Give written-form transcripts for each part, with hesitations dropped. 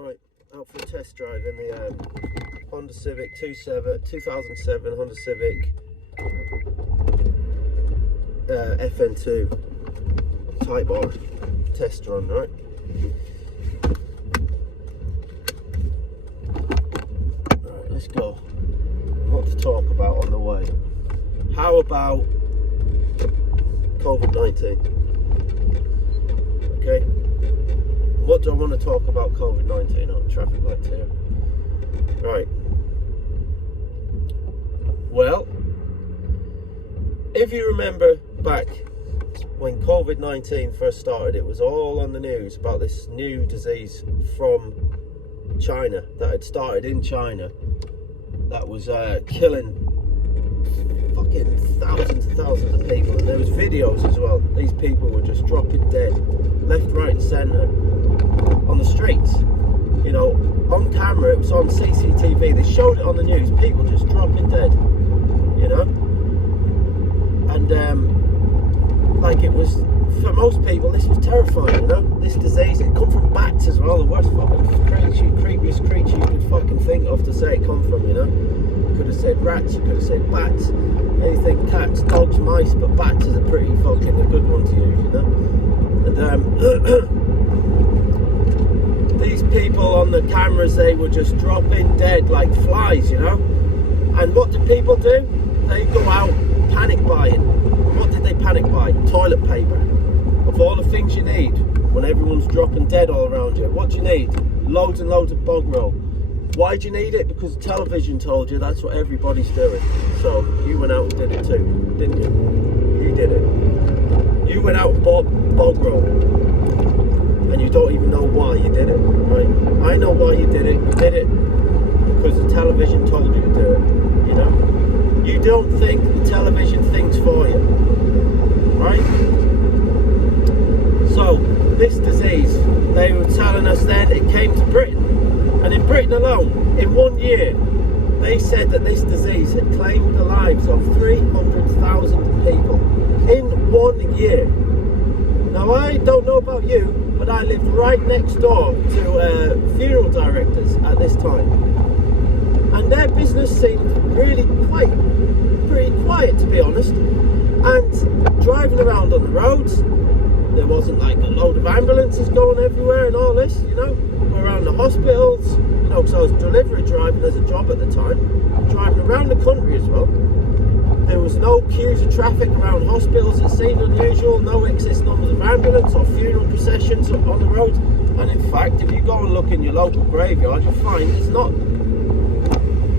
Right, out for a test drive in the Honda Civic 2007 Honda Civic FN2 Type R test run, right? Right, let's go. What to talk about on the way? How about COVID-19? Okay. What do I want to talk about COVID-19 on traffic lights here? Right. Well, if you remember back when COVID-19 first started, it was all on the news about this new disease from China that had started in China that was killing fucking thousands and thousands of people, and there was videos as well. These people were just dropping dead left, right and centre on the streets, you know, on camera. It was on CCTV, they showed it on the news, people just dropping dead, you know. And like, it was, for most people, this was terrifying, you know. This disease, it come from bats as well, the worst fucking creepiest creature you could fucking think of to say it come from, you know. You could have said rats, you could have said bats, anything, cats, dogs, mice, but bats is a pretty fucking a good one to use, you know. And these people on the cameras, they were just dropping dead like flies, you know. And what do people do? They go out panic buying. What did they panic buy? Toilet paper. Of all the things you need when everyone's dropping dead all around you, what do you need? Loads and loads of bog roll. Why do you need it? Because television told you that's what everybody's doing. So you went out and did it too, didn't you? You did it. You went out and bought bog roll, and you don't even know why you did it, right? I know why you did it. You did it because the television told you to do it, you know? You don't think the television thinks for you, right? So, this disease, they were telling us then it came to Britain. And in Britain alone, in 1 year, they said that this disease had claimed the lives of 300,000 people. In 1 year. Now, I don't know about you, but I lived right next door to funeral directors at this time, and their business seemed really pretty quiet, to be honest. And driving around on the roads, there wasn't like a load of ambulances going everywhere and all this, you know. Go around the hospitals, you know, because I was delivery driving as a job at the time, driving around the country as well. There was no queues of traffic around hospitals. It seemed unusual. No excess numbers of ambulance or funeral processions on the roads. And in fact, if you go and look in your local graveyard, you'll find there's not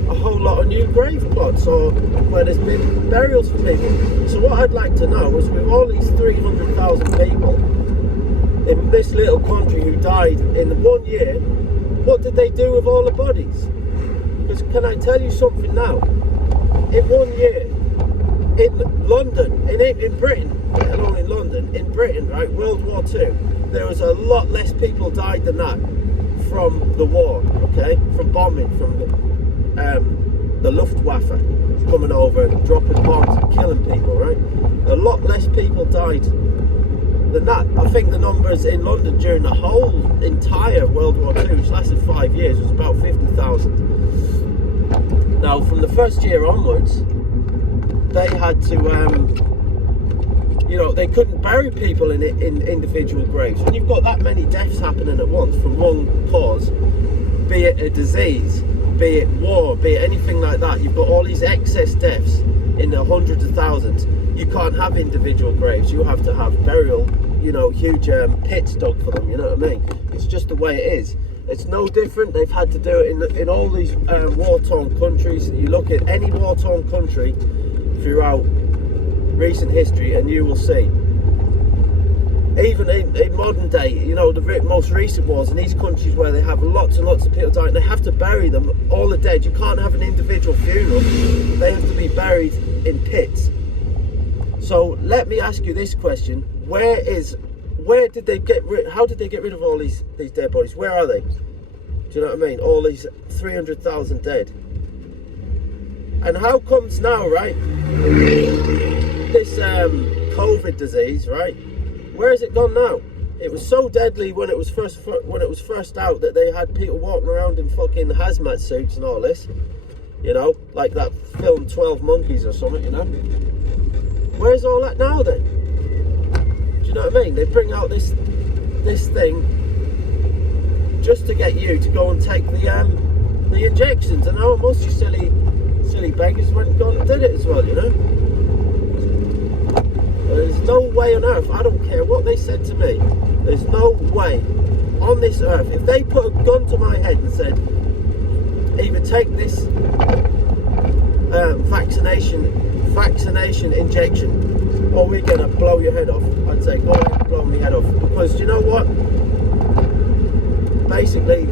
a whole lot of new grave plots or where there's been burials for people. So what I'd like to know is, with all these 300,000 people in this little country who died in 1 year, what did they do with all the bodies? Because can I tell you something now? In 1 year, in London, in Britain, let alone in London, in Britain, right, World War II, there was a lot less people died than that from the war, okay? From bombing, from the Luftwaffe coming over and dropping bombs and killing people, right? A lot less people died than that. I think the numbers in London during the whole entire World War II, which lasted 5 years, was about 50,000. Now, from the first year onwards, they had to, you know, they couldn't bury people in individual graves. When you've got that many deaths happening at once from one cause, be it a disease, be it war, be it anything like that, you've got all these excess deaths in the hundreds of thousands. You can't have individual graves. You have to have burial, you know, huge pits dug for them, you know what I mean? It's just the way it is. It's no different. They've had to do it in all these war-torn countries. You look at any war-torn country throughout recent history and you will see, even in modern day, you know, the most recent wars in these countries where they have lots and lots of people dying, they have to bury them, all the dead. You can't have an individual funeral. They have to be buried in pits. So let me ask you this question: how did they get rid of all these dead bodies? Where are they? Do you know what I mean? All these 300,000 dead. And how comes now, right, this COVID disease, right, where has it gone now? It was so deadly when it was first out that they had people walking around in fucking hazmat suits and all this, you know, like that film 12 Monkeys or something, you know. Where's all that now then? Do you know what I mean? They bring out this thing just to get you to go and take the injections, and how much you silly beggars went and gone and did it as well, you know. There's no way on earth, I don't care what they said to me, there's no way on this earth, if they put a gun to my head and said, either take this vaccination injection or we're going to blow your head off, I'd say go ahead and blow my head off. Because you know what? Basically,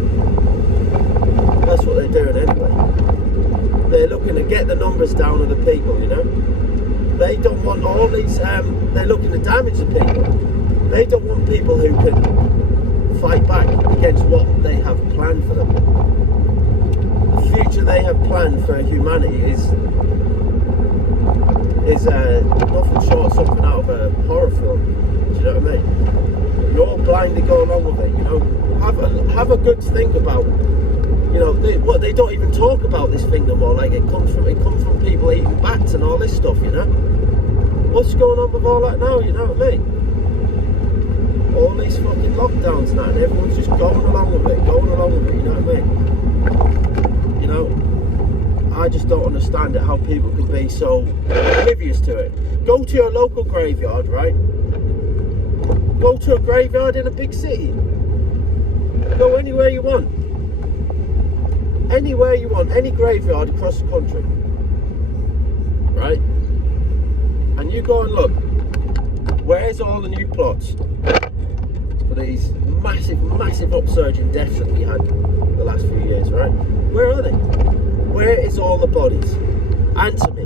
that's what they're doing anyway. They're looking to get the numbers down of the people, you know. They don't want all these, they're looking to damage the people. They don't want people who can fight back against what they have planned for them. The future they have planned for humanity is nothing short of something out of a horror film. Do you know what I mean? You're blindly going along with it, you know. Have a good think about, you know, they don't even talk about this thing no more. Like it comes from people eating bats and all this stuff, you know. What's going on with all that now? You know what I mean? All these fucking lockdowns now, and everyone's just going along with it. You know what I mean? You know, I just don't understand it, how people can be so oblivious to it. Go to your local graveyard, right? Go to a graveyard in a big city. Go anywhere you want. Anywhere you want, any graveyard across the country. Right? And you go and look. Where's all the new plots for these massive upsurge in deaths that we had the last few years, right? Where are they? Where is all the bodies? Answer me.